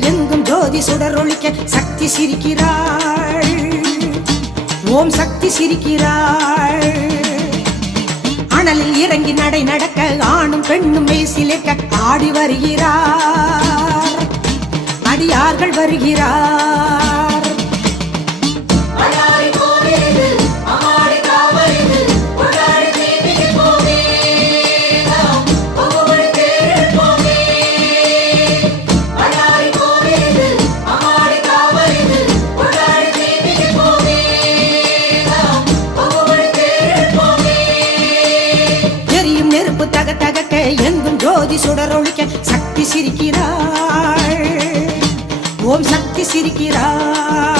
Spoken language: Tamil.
எங்கும் ஜோதி சுடரொளிக்க சக்தி சிரிக்கிறாள். ஓம் சக்தி சிரிக்கிறாள். அனலில் இறங்கி நடை நடக்க ஆணும் பெண்ணும் மேசிலேக்க ஆடி வருகிறார். அடியார்கள் வருகிறார். தக தகக்க எங்கும் ஜோதி சுடரொளிக்க சக்தி சிரிக்கிறாள். ஓம் சக்தி சிரிக்கிறாள்.